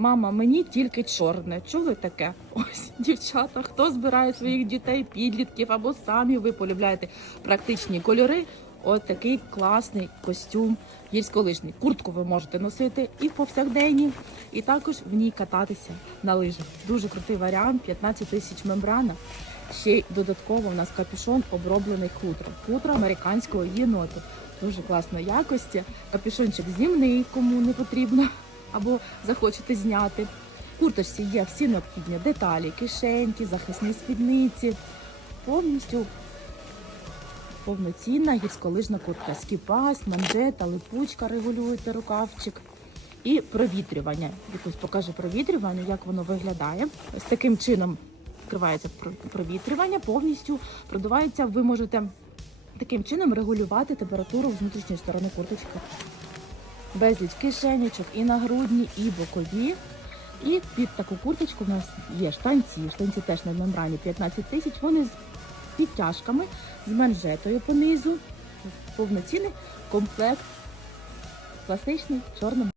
Мама, мені тільки чорне. Чули таке? Ось, дівчата, хто збирає своїх дітей, підлітків або самі ви полюбляєте практичні кольори. От такий класний костюм гірськолижний. Куртку ви можете носити і в повсякденні, і також в ній кататися на лижах. Дуже крутий варіант, 15 тисяч мембрана. Ще й додатково у нас капюшон оброблений хутром. Хутро американського єноту. Дуже класної якості. Капюшончик зімний, кому не потрібно, або захочете зняти. В курточці є всі необхідні деталі, кишеньки, захисні спідниці. Повністю повноцінна гірськолижна куртка. Скіпас, манжета, липучка регулюєте рукавчик. І провітрювання. Якось покаже провітрювання, як воно виглядає. Ось таким чином відкривається провітрювання, повністю продувається. Ви можете таким чином регулювати температуру внутрішньої сторони курточки. Безліч кишенечок і нагрудні, і бокові. І під таку курточку в нас є штанці. Штанці теж на мембрані 15 тисяч. Вони з підтяжками, з манжетою понизу. Повноцінний комплект класичний чорному.